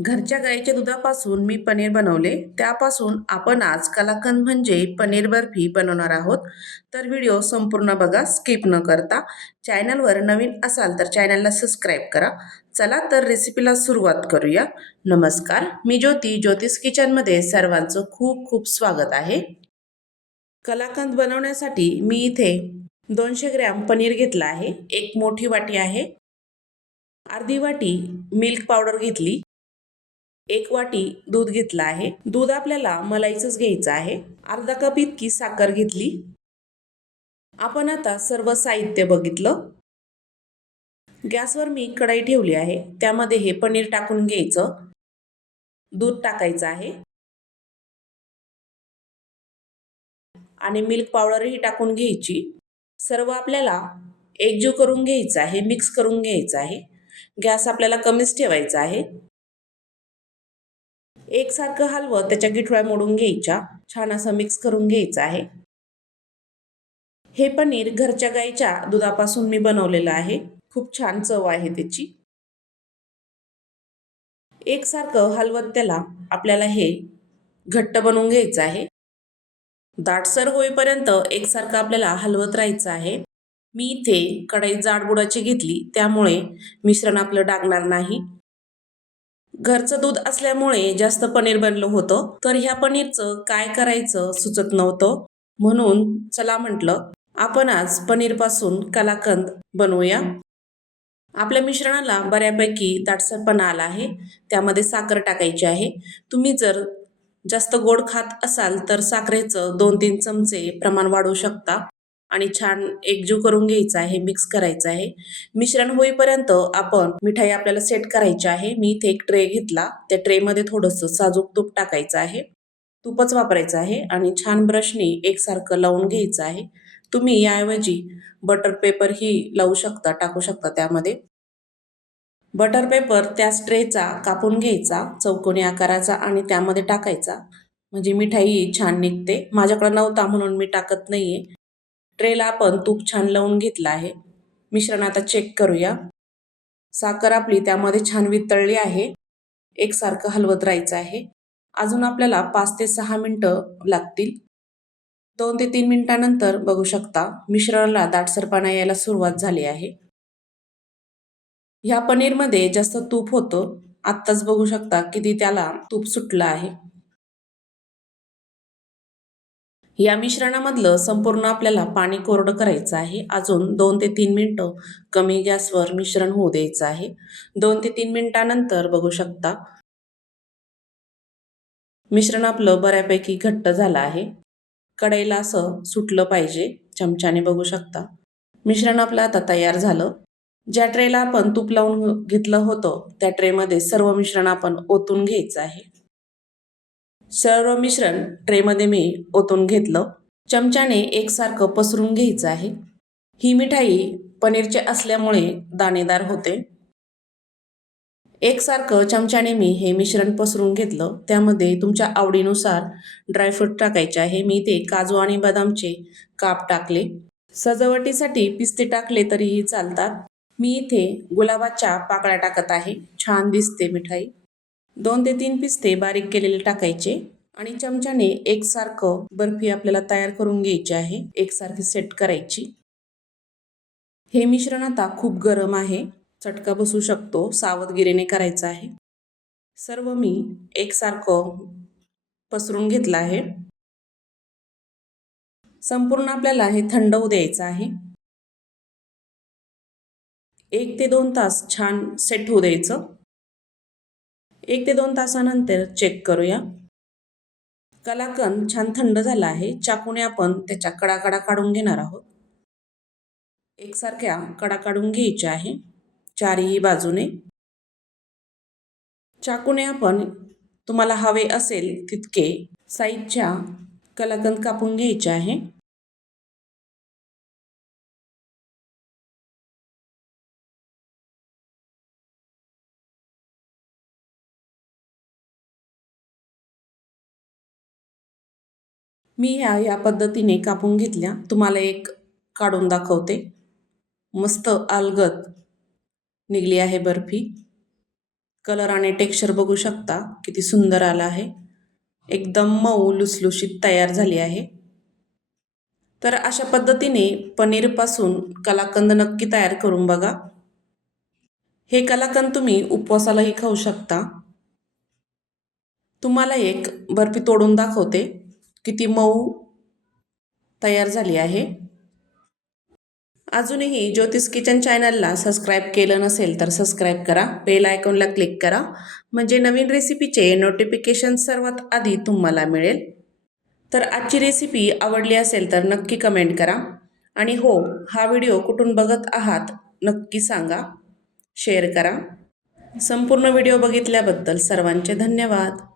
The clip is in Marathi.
घरच्या गाईच्या दुधापासून मी पनीर बनवले. त्यापासून आपण आज कलाकंद म्हणजे पनीर बर्फी बनवणार आहोत. तर व्हिडिओ संपूर्ण बघा स्किप न करता. चॅनलवर नवीन असाल तर चॅनलला सबस्क्राईब करा. चला तर रेसिपीला सुरुवात करूया. नमस्कार मी ज्योती. ज्योतिष किचनमध्ये सर्वांचं खूप खूप स्वागत आहे. कलाकंद बनवण्यासाठी मी इथे दोनशे ग्रॅम पनीर घेतला आहे. एक मोठी वाटी आहे. अर्धी वाटी मिल्क पावडर घेतली. एक वाटी दूध घेतलं आहे. दूध आपल्याला मलाईचंच घ्यायचं आहे. अर्धा कप इतकी साखर घेतली. आपण आता सर्व साहित्य बघितलं. गॅसवर मी कढाई ठेवली आहे. त्यामध्ये हे पनीर टाकून घ्यायचं. दूध टाकायचं आहे. आणि मिल्क पावडरही टाकून घ्यायची. सर्व आपल्याला एकजीव करून घ्यायचं आहे. मिक्स करून घ्यायचं आहे. गॅस आपल्याला कमीच ठेवायचा आहे. एकसारखं हलवत त्याच्या गिठळ्या मोडून घ्यायच्या. छान असं मिक्स करून घ्यायचं आहे. हे पनीर घरच्या गाईच्या दुधापासून मी बनवलेलं आहे. खूप छान चव आहे त्याची. एकसारखं हलवत त्याला आपल्याला हे घट्ट बनवून घ्यायचं आहे. दाटसर होईपर्यंत एकसारखं आपल्याला हलवत राहायचं आहे. मी इथे कढई जाडबुडाची घेतली त्यामुळे मिश्रण आपलं डागणार नाही. घरचं दूध असल्यामुळे जास्त पनीर बनलं होतं तर ह्या पनीरचं काय करायचं सुचत नव्हतं. म्हणून चला म्हटलं आपण आज पनीरपासून कलाकंद बनवूया. आपल्या मिश्रणाला बऱ्यापैकी दाटसरपणा आला आहे त्यामध्ये साखर टाकायची आहे. तुम्ही जर जास्त गोड खात असाल तर साखरेचं दोन तीन चमचे प्रमाण वाढवू शकता. आणि छान एकजीव करून घ्यायचं आहे मिक्स करायचं आहे. मिश्रण होईपर्यंत आपण मिठाई आपल्याला सेट करायची आहे. मी इथे एक ट्रे घेतला. त्या ट्रेमध्ये थोडंसं साजूक तूप टाकायचं आहे. तूपच वापरायचं आहे आणि छान ब्रशनी एकसारखं लावून घ्यायचं आहे. तुम्ही याऐवजी बटर पेपरही लावू शकता टाकू शकता त्यामध्ये. बटर पेपर त्या ट्रेचा कापून घ्यायचा चौकोनी आकाराचा आणि त्यामध्ये टाकायचा. म्हणजे मिठाई छान निघते. माझ्याकडं नव्हता म्हणून मी टाकत नाही आहे ट्रेला आपण तूप छान लावून घेतलं आहे. मिश्रण आता चेक करूया. साखर आपली त्यामध्ये छान वितळली आहे. एकसारखं हलवत राहायचं आहे. अजून आपल्याला पाच ते सहा मिनटं लागतील. दोन ते तीन मिनटानंतर बघू शकता मिश्रणाला दाटसरपणा यायला सुरुवात झाली आहे. ह्या पनीरमध्ये जास्त तूप होतं. आत्ताच बघू शकता किती त्याला तूप सुटलं आहे. या मिश्रणामधलं संपूर्ण आपल्याला पाणी कोरडं करायचं आहे. अजून दोन ते तीन मिनटं कमी गॅसवर मिश्रण होऊ द्यायचं आहे. दोन ते तीन मिनटानंतर बघू शकता. मिश्रण आपलं बऱ्यापैकी घट्ट झालं आहे. कढईला असं सुटलं पाहिजे. चमच्याने बघू शकता. मिश्रण आपलं आता तयार झालं. ज्या ट्रेला आपण तूप लावून घेतलं होतं त्या ट्रेमध्ये सर्व मिश्रण आपण ओतून घ्यायचं आहे. सर्व मिश्रण ट्रेमध्ये मी ओतून घेतलं. चमच्याने एकसारखं पसरून घ्यायचं आहे. ही मिठाई पनीरचे असल्यामुळे दाणेदार होते. एकसारखं चमच्याने मी हे मिश्रण पसरून घेतलं. त्यामध्ये तुमच्या आवडीनुसार ड्रायफ्रूट टाकायचे आहे. मी ते काजू आणि बदामचे काप टाकले. सजावटीसाठी पिस्ते टाकले तरीही चालतात. मी इथे गुलाबाच्या पाकळ्या टाकत आहे. छान दिसते मिठाई. दोन ते तीन पिस्ते बारीक केलेले टाकायचे आणि चमच्याने एकसारखं बर्फी आपल्याला तयार करून घ्यायची आहे एकसारखी सेट करायची. हे मिश्रण आता खूप गरम आहे चटका बसू शकतो सावधगिरीने करायचं आहे. सर्व मी एकसारखं पसरून घेतलं आहे. संपूर्ण आपल्याला हे थंड होऊ द्यायचं आहे. एक ते दोन तास छान सेट होऊ द्यायचं. एक ते दोन तासानंतर चेक करूया. कलाकंद छान थंड झाला आहे. चाकूने आपण त्याच्या कडाकडा काढून घेणार आहोत. एकसारख्या कडा काढून घ्यायच्या आहे. चारही बाजूने. चाकूने आपण तुम्हाला हवे असेल तितके साईजच्या कलाकंद कापून घ्यायचे आहे. मी ह्या ह्या पद्धतीने कापून घेतल्या. तुम्हाला एक काढून दाखवते. मस्त अलगद निघली आहे बर्फी. कलर आणि टेक्स्चर बघू शकता. किती सुंदर आला आहे. एकदम मऊ लुसलुशीत तयार झाली आहे. तर अशा पद्धतीने पनीरपासून कलाकंद नक्की तयार करून बघा. हे कलाकंद तुम्ही उपवासालाही खाऊ शकता. तुम्हाला एक बर्फी तोडून दाखवते. किती मऊ तयार झाली आहे. अजूनही ज्योतिष किचन चॅनलला सबस्क्राईब केलं नसेल तर सबस्क्राईब करा बेल आयकॉनला क्लिक करा म्हणजे नवीन रेसिपीचे नोटिफिकेशन सर्वात आधी तुम्हाला मिळेल. तर आजची रेसिपी आवडली असेल तर नक्की कमेंट करा. आणि हो हा व्हिडिओ कुठून बघत आहात नक्की सांगा. शेअर करा. संपूर्ण व्हिडिओ बघितल्याबद्दल सर्वांचे धन्यवाद.